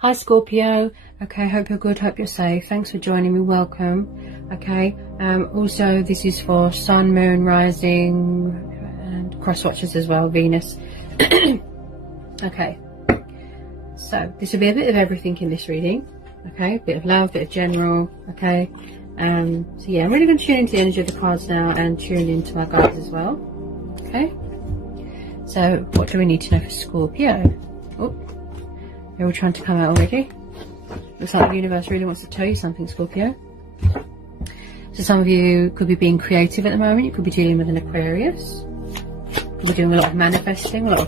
Hi Scorpio. Okay, hope you're good, hope you're safe. Thanks for joining me, welcome. Okay, also this is for Sun, Moon, Rising and cross watchers as well, Venus. Okay, so this will be a bit of everything in this reading. Okay, a bit of love, a bit of general. Okay, so yeah, I'm really going to tune into the energy of the cards now and tune into our guides as well. Okay, so what do we need to know for Scorpio? Oh, they're all trying to come out already. Looks like the universe really wants to tell you something, Scorpio. So some of you could be being creative at the moment. You could be dealing with an Aquarius. You could be doing a lot of manifesting, a lot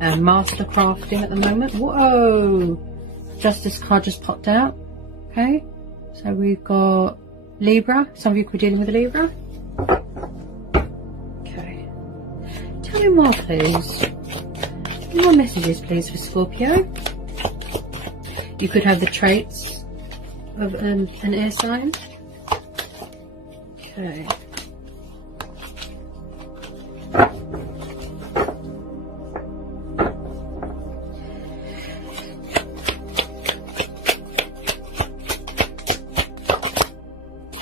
of master crafting at the moment. Whoa! Justice card just popped out. Okay, so we've got Libra. Some of you could be dealing with a Libra. Okay. Tell me more, please. Tell me more messages, please, for Scorpio. You could have the traits of an air sign. Okay.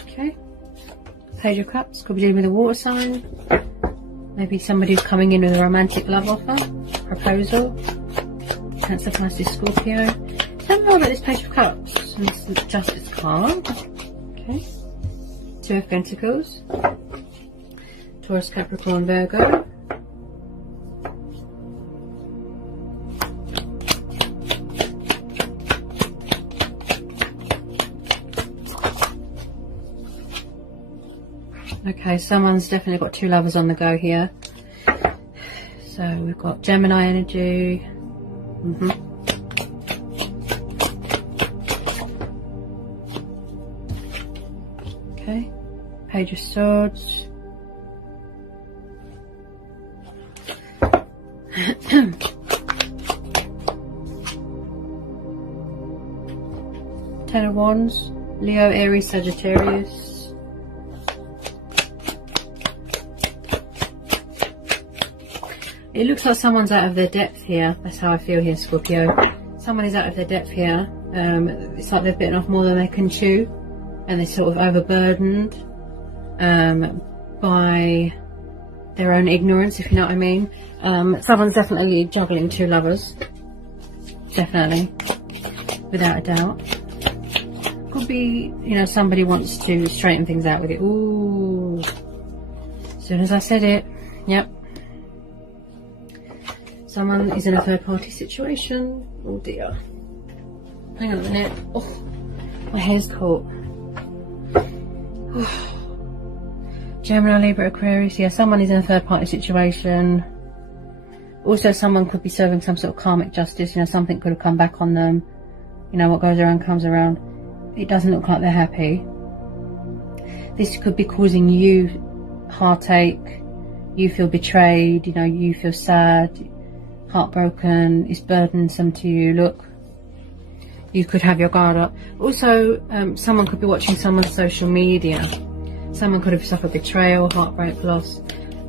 Okay. Page of Cups. Could be dealing with a water sign. Maybe somebody who's coming in with a romantic love offer, proposal. Cancer, Pisces, Scorpio. Tell me more about this Page of Cups and this Justice card. Okay. Two of Pentacles. Taurus, Capricorn, Virgo. Okay, someone's definitely got two lovers on the go here. So we've got Gemini energy. Okay, Page of Swords. Ten of Wands. Leo, Aries, Sagittarius. It looks like someone's out of their depth here. That's how I feel here, Scorpio. Someone is out of their depth here. It's like they've bitten off more than they can chew. And they're sort of overburdened by their own ignorance, if you know what I mean. Someone's definitely juggling two lovers. Definitely. Without a doubt. Could be, you know, somebody wants to straighten things out with it. Ooh. As soon as I said it. Yep. Someone is in a third party situation. Oh dear. Hang on a minute. Oh, my hair's caught. Gemini, Libra, Aquarius. Yeah, someone is in a third party situation. Also, someone could be serving some sort of karmic justice. You know, something could have come back on them. You know, what goes around comes around. It doesn't look like they're happy. This could be causing you heartache. You feel betrayed. You know, you feel sad, heartbroken. It's burdensome to you. Look. You could have your guard up. Also, someone could be watching someone's social media. Someone could have suffered betrayal, heartbreak, loss.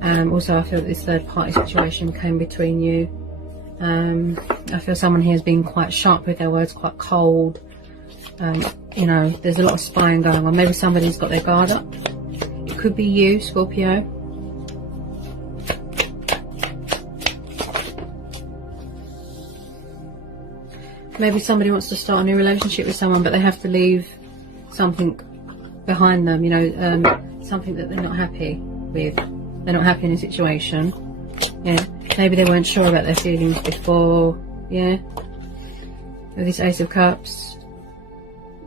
Also, I feel that this third party situation came between you. I feel someone here has been quite sharp with their words, quite cold. You know, there's a lot of spying going on. Maybe somebody's got their guard up. It could be you, Scorpio. Maybe somebody wants to start a new relationship with someone, but they have to leave something behind them, you know, something that they're not happy with. They're not happy in a situation. Yeah, maybe they weren't sure about their feelings before. Yeah, with this Ace of Cups,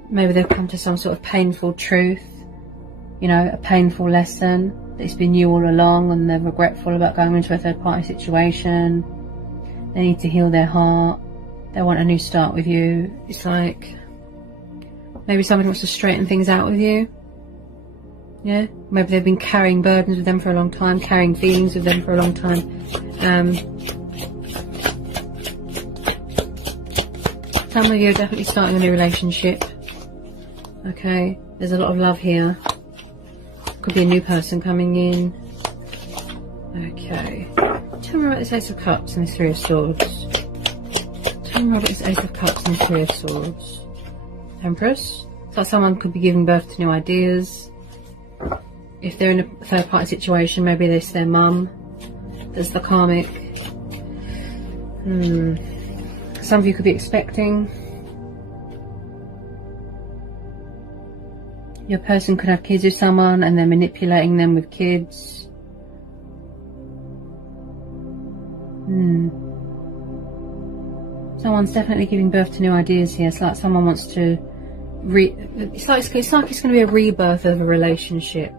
maybe they've come to some sort of painful truth, you know, a painful lesson that it's been you all along, and they're regretful about going into a third party situation. They need to heal their heart. They want a new start with you. It's like maybe somebody wants to straighten things out with you. Yeah, maybe they've been carrying burdens with them for a long time, carrying feelings with them for a long time. Some of you are definitely starting a new relationship. Okay, there's a lot of love here. Could be a new person coming in. Okay, tell me about this Ace of Cups and this Three of Swords. Tell me me about this Ace of Cups and Three of Swords. Empress. So someone could be giving birth to new ideas. If they're in a third party situation, maybe it's their mum. There's the karmic. Some of you could be expecting. Your person could have kids with someone and they're manipulating them with kids. Someone's definitely giving birth to new ideas here. It's like someone wants to it's like it's going to be a rebirth of a relationship.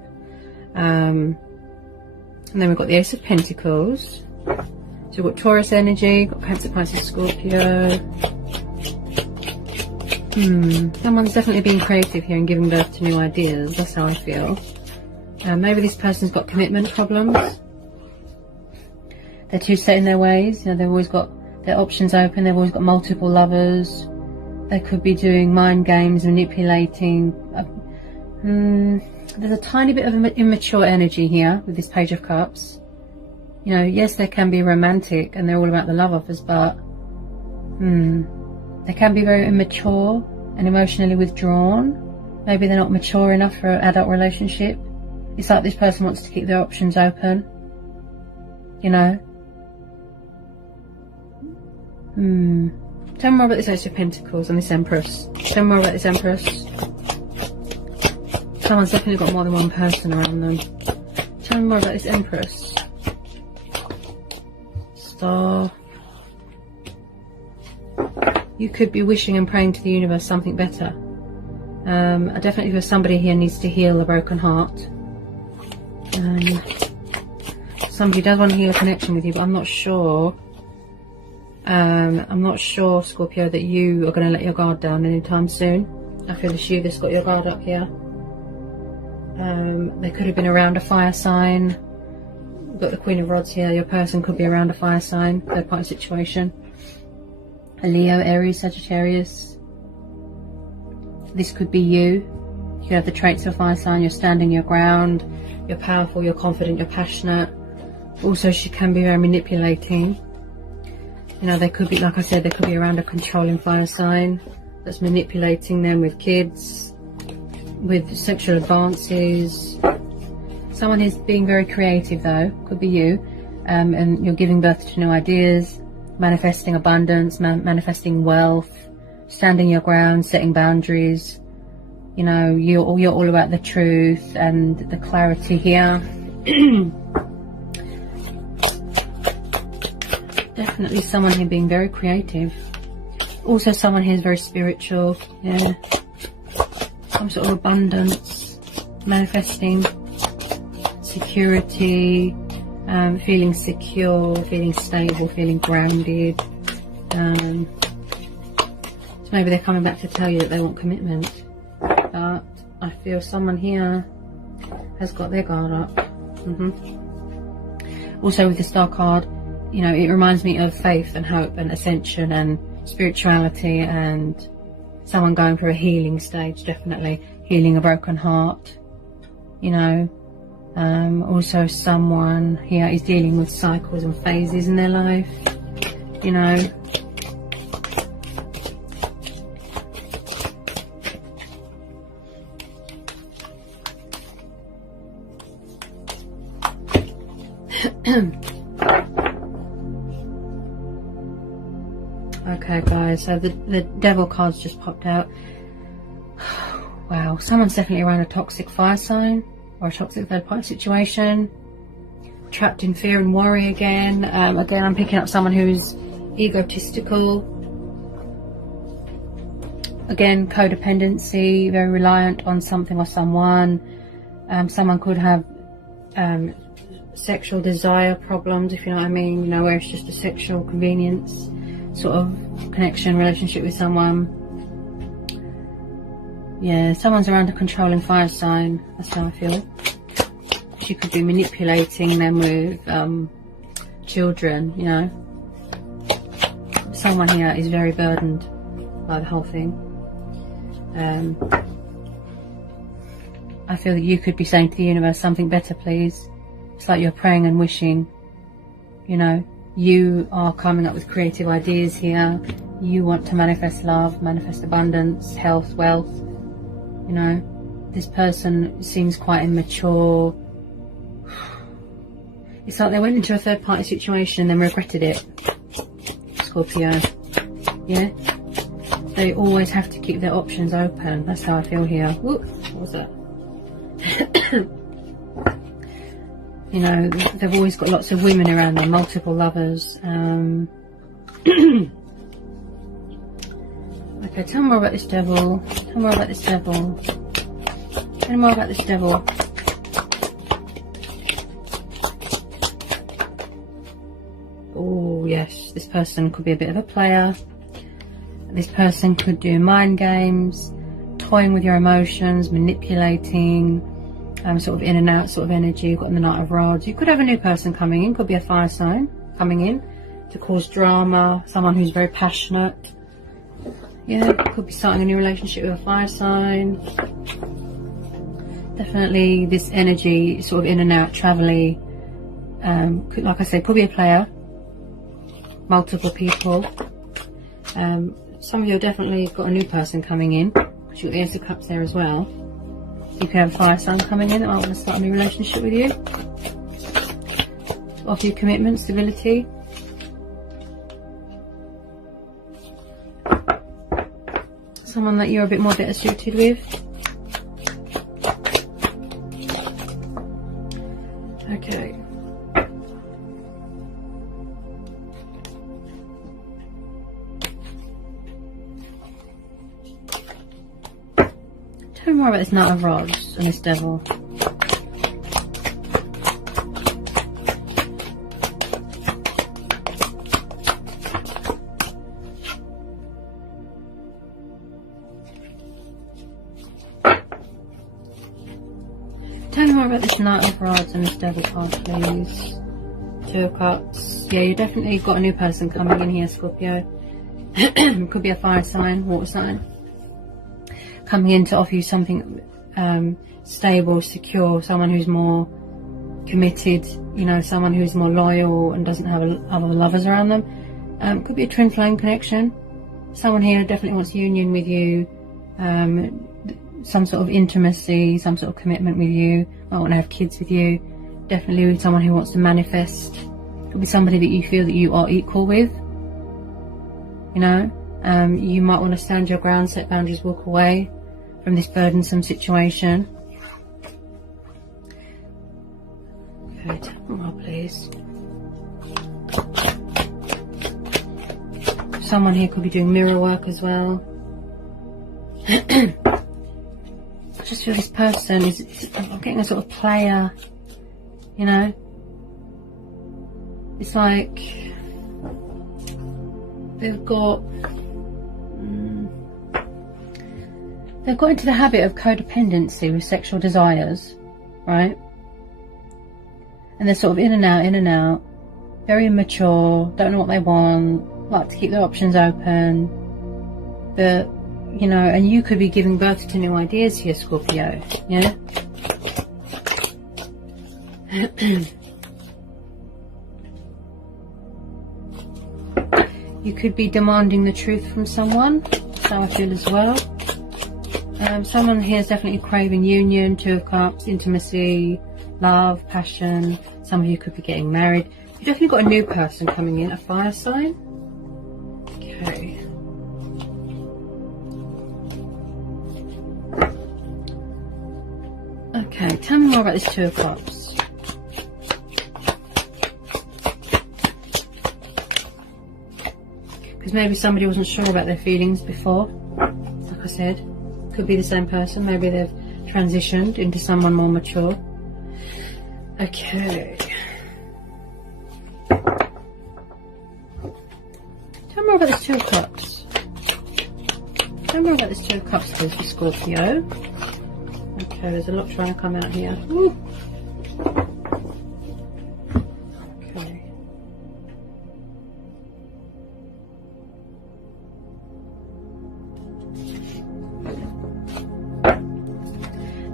And then we've got the Ace of Pentacles. So we've got Taurus energy, got Cancer, Pisces, Scorpio. Someone's definitely being creative here and giving birth to new ideas. That's how I feel. Maybe this person's got commitment problems. They're too set in their ways. You know, they've always got their options open. They've always got multiple lovers. They could be doing mind games, manipulating. There's a tiny bit of immature energy here with this Page of Cups. You know, yes, they can be romantic and they're all about the love offers, but they can be very immature and emotionally withdrawn. Maybe they're not mature enough for an adult relationship. It's like this person wants to keep their options open. You know? Tell me more about this Ace of Pentacles and this Empress. Tell me more about this Empress. Someone's definitely got more than one person around them. Tell me more about this Empress. Star. You could be wishing and praying to the universe something better. I definitely feel somebody here needs to heal a broken heart. Somebody does want to heal a connection with you, but I'm not sure. I'm not sure, Scorpio, that you are going to let your guard down anytime soon. I feel it's you that's got your guard up here. They could have been around a fire sign. We've got the Queen of Rods here. Your person could be around a fire sign, third party situation. A Leo, Aries, Sagittarius. This could be you. You have the traits of a fire sign. You're standing your ground. You're powerful. You're confident. You're passionate. Also, she can be very manipulating. You know, they could be, like I said, they could be around a controlling fire sign that's manipulating them with kids, with sexual advances. Someone is being very creative, though. Could be you. And you're giving birth to new ideas, manifesting abundance, manifesting wealth, standing your ground, setting boundaries. You know, you're all about the truth and the clarity here. Definitely someone here being very creative. Also someone here is very spiritual. Yeah. Some sort of abundance. Manifesting security. Feeling secure. Feeling stable. Feeling grounded. So maybe they're coming back to tell you that they want commitment. But I feel someone here has got their guard up. Also with the Star card, you know, it reminds me of faith and hope and ascension and spirituality and someone going through a healing stage, definitely. Healing a broken heart, you know. Also someone here is dealing with cycles and phases in their life, you know. Okay guys, so the Devil cards just popped out. Wow, someone's definitely around a toxic fire sign or a toxic third party situation, trapped in fear and worry again. Again, I'm picking up someone who's egotistical. Again, codependency, very reliant on something or someone. Someone could have sexual desire problems, if you know what I mean, you know, where it's just a sexual convenience sort of connection, relationship with someone. Yeah, someone's around a controlling fire sign. That's how I feel. She could be manipulating them with children, you know. Someone here is very burdened by the whole thing. I feel that you could be saying to the universe, something better please. It's like you're praying and wishing, you know. You are coming up with creative ideas here. you want to manifest love, manifest abundance, health, wealth. You know, this person seems quite immature. It's like they went into a third party situation and then regretted it. Scorpio. Yeah? They always have to keep their options open. That's how I feel here. Whoop, what was that? You know, they've always got lots of women around them, multiple lovers. Okay, tell me more about this devil. Tell me more about this devil. Tell me more about this devil. Oh, yes, this person could be a bit of a player. This person could do mind games, toying with your emotions, manipulating, sort of in and out sort of energy. You've got the Knight of Rods. You could have a new person coming in, could be a fire sign coming in to cause drama, someone who's very passionate. Yeah, could be starting a new relationship with a fire sign. Definitely this energy, sort of in and out, travelly. Could, like I said, could be a player. Multiple people. Some of you have definitely got a new person coming in, because you've got the Ace of Cups there as well. You could have a fire sign coming in that might want to start a new relationship with you. Offer you commitment, stability. Someone that you're a bit more better suited with. Okay. Tell me more about this Knight of Rods and this devil. Tell me more about this Knight of Rods and this Devil card, please. Two of Cups. Yeah, you definitely got a new person coming in here, Scorpio. Could be a fire sign, water sign. Coming in to offer you something stable, secure, someone who's more committed, you know, someone who's more loyal and doesn't have other lovers around them. Could be a twin flame connection. Someone here definitely wants union with you. Some sort of intimacy, some sort of commitment with you. Might want to have kids with you. Definitely with someone who wants to manifest. Could be somebody that you feel that you are equal with. You know, you might want to stand your ground, set boundaries, walk away from this burdensome situation. Okay, tell me more, please. Someone here could be doing mirror work as well. I just feel this person is, I'm getting a sort of player, you know. It's like they've got into the habit of codependency with sexual desires, right? And they're sort of in and out, very immature, don't know what they want, like to keep their options open. But, you know, and you could be giving birth to new ideas here, Scorpio, yeah? You could be demanding the truth from someone. That's how I feel as well. Someone here is definitely craving union, Two of Cups, intimacy, love, passion. Some of you could be getting married. You've definitely got a new person coming in, a fire sign. Okay. Okay, tell me more about this Two of Cups. Because maybe somebody wasn't sure about their feelings before. Like I said, could be the same person. Maybe they've transitioned into someone more mature. Okay. Tell me more about this Two of Cups. Tell me more about this Two of Cups, please, for Scorpio. Okay, there's a lot trying to come out here. Woo. Okay.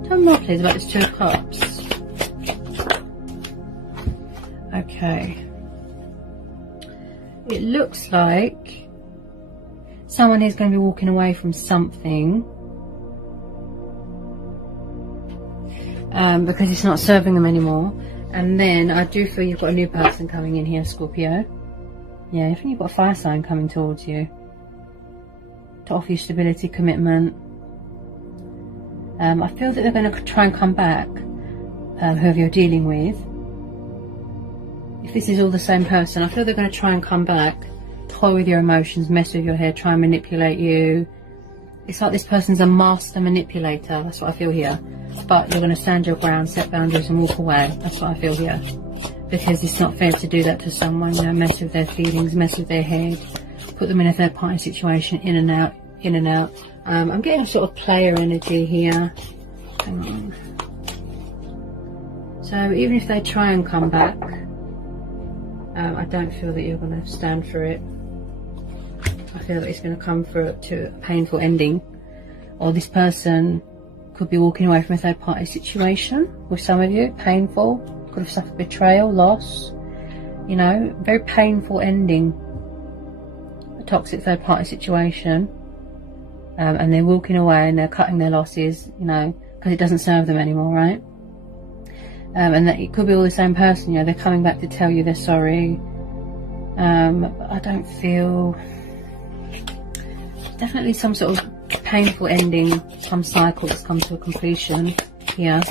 Tell me more, please, about this Two of Cups. Okay. It looks like someone is going to be walking away from something because it's not serving them anymore. And then I do feel you've got a new person coming in here, Scorpio. Yeah, I think you've got a fire sign coming towards you to offer you stability, commitment. I feel that they're going to try and come back, whoever you're dealing with. If this is all the same person, I feel they're going to try and come back, toy with your emotions, mess with your head, try and manipulate you. It's like this person's a master manipulator. That's what I feel here. But you're going to stand your ground, set boundaries and walk away. That's what I feel here. Because it's not fair to do that to someone, you know, mess with their feelings, mess with their head, put them in a third party situation, in and out, in and out. I'm getting a sort of player energy here. Hang on. So even if they try and come back, I don't feel that you're going to stand for it. I feel that it's going to come to a painful ending. Or this person could be walking away from a third party situation with some of you. Painful. Could have suffered betrayal, loss. You know, very painful ending. A toxic third party situation. And they're walking away and they're cutting their losses, you know, because it doesn't serve them anymore, right? And that it could be all the same person, you know, they're coming back to tell you they're sorry. I don't feel... Definitely some sort of painful ending, some cycle that's come to a completion here.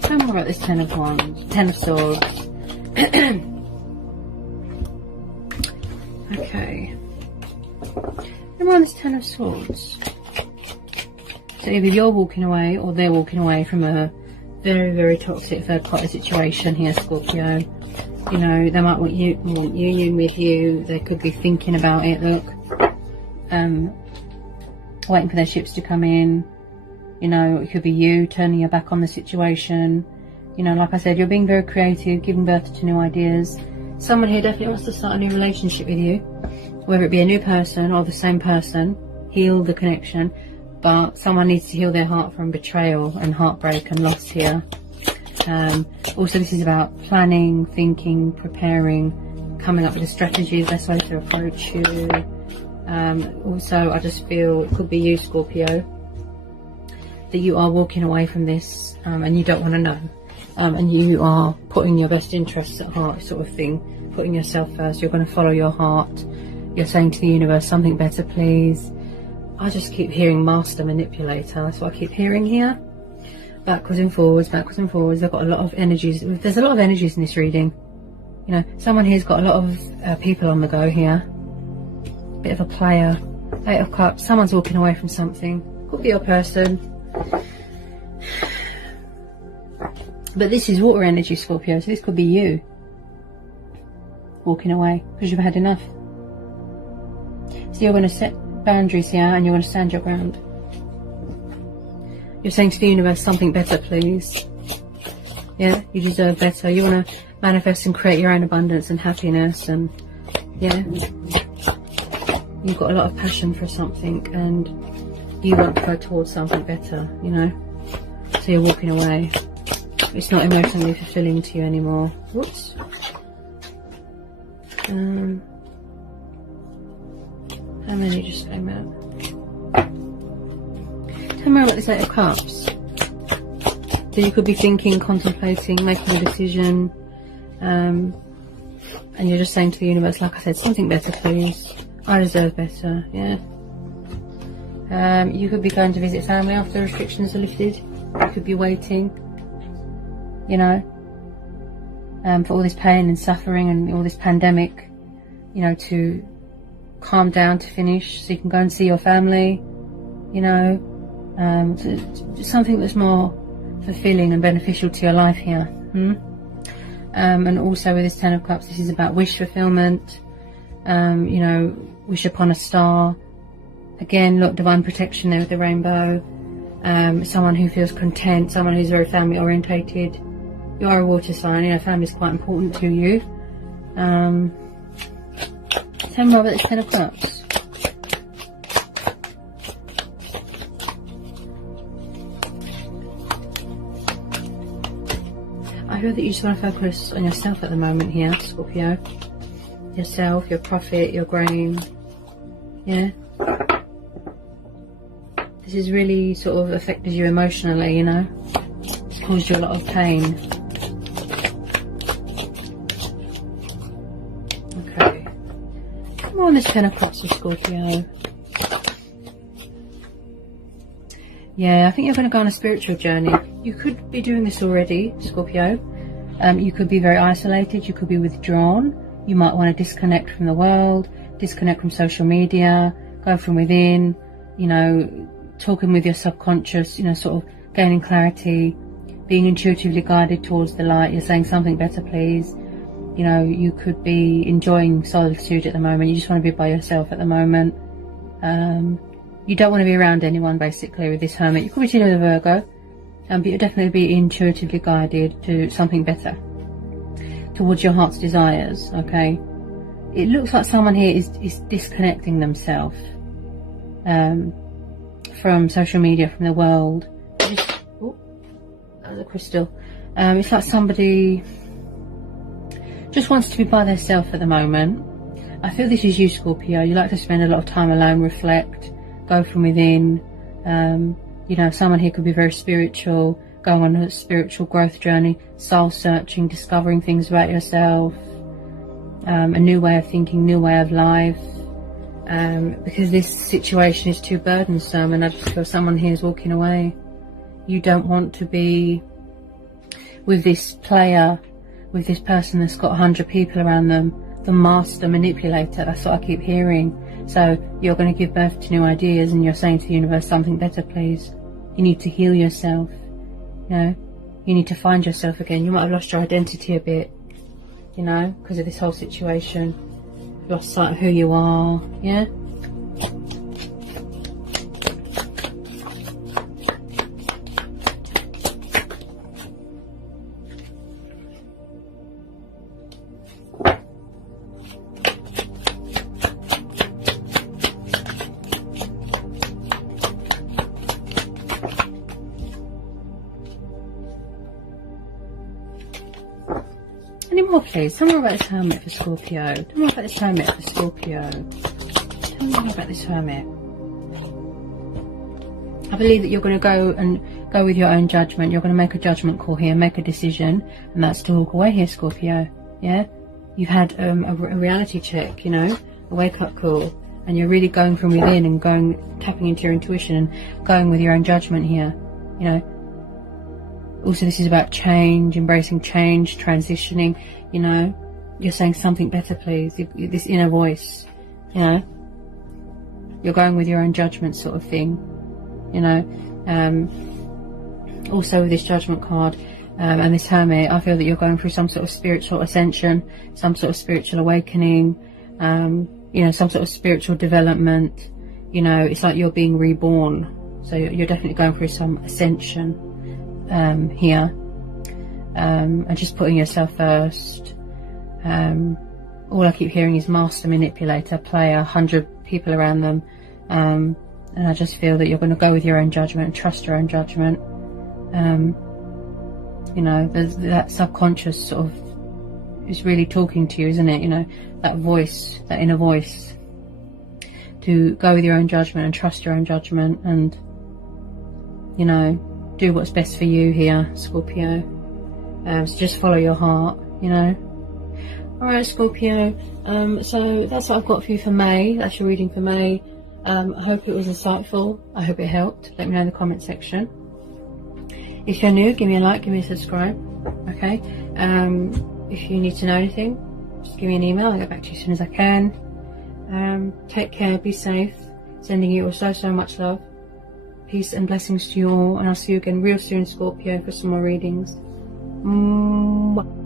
Tell me more about this Ten of Wands, Ten of Swords. Okay. Remember on this Ten of Swords. So either you're walking away or they're walking away from a very, very toxic third party situation here, Scorpio. You know, they might want union with you. They could be thinking about it, look. Waiting for their ships to come in. You know, it could be you turning your back on the situation. You know, like I said, you're being very creative, giving birth to new ideas. Someone here definitely wants to start a new relationship with you. Whether it be a new person or the same person. Heal the connection. But someone needs to heal their heart from betrayal and heartbreak and loss here. Also, this is about planning, thinking, preparing, coming up with a strategy, the best way to approach you. Also, I just feel it could be you, Scorpio, that you are walking away from this and you don't want to know. And you are putting your best interests at heart, sort of thing. Putting yourself first. You're going to follow your heart. You're saying to the universe, something better, please. I just keep hearing master manipulator. That's what I keep hearing here. Backwards and forwards, backwards and forwards. They've got a lot of energies. There's a lot of energies in this reading. You know, someone here's got a lot of people on the go here. Bit of a player. Eight of Cups. Someone's walking away from something. Could be your person. But this is water energy, Scorpio. So this could be you walking away because you've had enough. So you're going to set boundaries here and you're going to stand your ground. You're saying to the universe, something better, please. Yeah, you deserve better. You want to manifest and create your own abundance and happiness, and yeah, you've got a lot of passion for something and you want to go towards something better, you know. So you're walking away. It's not emotionally fulfilling to you anymore. Whoops. How many just came out? Tell me about this Eight of Cups. So you could be thinking, contemplating, making a decision, and you're just saying to the universe, like I said, something better, please. I deserve better. Yeah. You could be going to visit family after the restrictions are lifted. You could be waiting, you know, for all this pain and suffering and all this pandemic, you know, to calm down, to finish, so you can go and see your family, you know. Something that's more fulfilling and beneficial to your life here. And also with this Ten of Cups, this is about wish fulfillment. You know, wish upon a star. Again, look, divine protection there with the rainbow. Someone who feels content, someone who's very family orientated. You are a water sign, you know, family is quite important to you. Tell me more about this Ten of Cups. I feel that you just want to focus on yourself at the moment here, Scorpio. yourself, your profit, your grain. Yeah. This has really sort of affected you emotionally, you know. It's caused you a lot of pain. Okay. Come on, this Ten of Cups of Scorpio. Yeah, I think you're going to go on a spiritual journey. You could be doing this already, Scorpio. You could be very isolated. You could be withdrawn. You might want to disconnect from the world, disconnect from social media, go from within, you know, talking with your subconscious, you know, sort of gaining clarity, being intuitively guided towards the light. You're saying something better, please. You know, you could be enjoying solitude at the moment. You just want to be by yourself at the moment. You don't want to be around anyone, basically, with this Hermit. You could be dealing with a Virgo, but you'll definitely be intuitively guided to something better, towards your heart's desires, okay? It looks like someone here is disconnecting themselves from social media, from the world. Oh, that was a crystal. It's like somebody just wants to be by themselves at the moment. I feel this is you, Scorpio. You like to spend a lot of time alone, reflect, go from within. You know, someone here could be very spiritual, going on a spiritual growth journey, soul searching, discovering things about yourself, a new way of thinking, new way of life. Because this situation is too burdensome, and I just feel someone here is walking away. You don't want to be with this player, with this person that's got 100 people around them, the master manipulator. That's what I keep hearing. So you're going to give birth to new ideas, and you're saying to the universe, something better, please. You need to heal yourself. You know, you need to find yourself again. You might have lost your identity a bit, you know, because of this whole situation. Lost sight of who you are. Yeah. Any more, please? Tell me more about this Hermit for Scorpio. Tell me more about this Hermit for Scorpio. Tell me more about this Hermit. I believe that you're going to go with your own judgment. You're going to make a judgment call here, make a decision, and that's to walk away here, Scorpio. Yeah? You've had a reality check, you know, a wake-up call, and you're really going from within and tapping into your intuition and going with your own judgment here, you know. Also, this is about change, embracing change, transitioning, you know. You're saying something better, please. This inner voice, you know. You're going with your own judgment sort of thing, you know. Also with this judgment card and this Hermit, I feel that you're going through some sort of spiritual ascension, some sort of spiritual awakening, you know, some sort of spiritual development. You know, it's like you're being reborn. So you're definitely going through some ascension here, and just putting yourself first. All I keep hearing is master manipulator, player, 100 people around them, and I just feel that you're going to go with your own judgment and trust your own judgment. You know, there's that subconscious sort of is really talking to you, isn't it? You know, that voice, that inner voice, to go with your own judgment and trust your own judgment, and, you know, do what's best for you here, Scorpio. So just follow your heart, you know. Alright, Scorpio, so that's what I've got for you for May. That's your reading for May. I hope it was insightful. I hope it helped. Let me know in the comment section. If you're new, give me a like, give me a subscribe. Okay. If you need to know anything, just give me an email. I'll get back to you as soon as I can. Take care, be safe. Sending you all so much love. Peace and blessings to you all, and I'll see you again real soon, Scorpio, for some more readings. Mwah.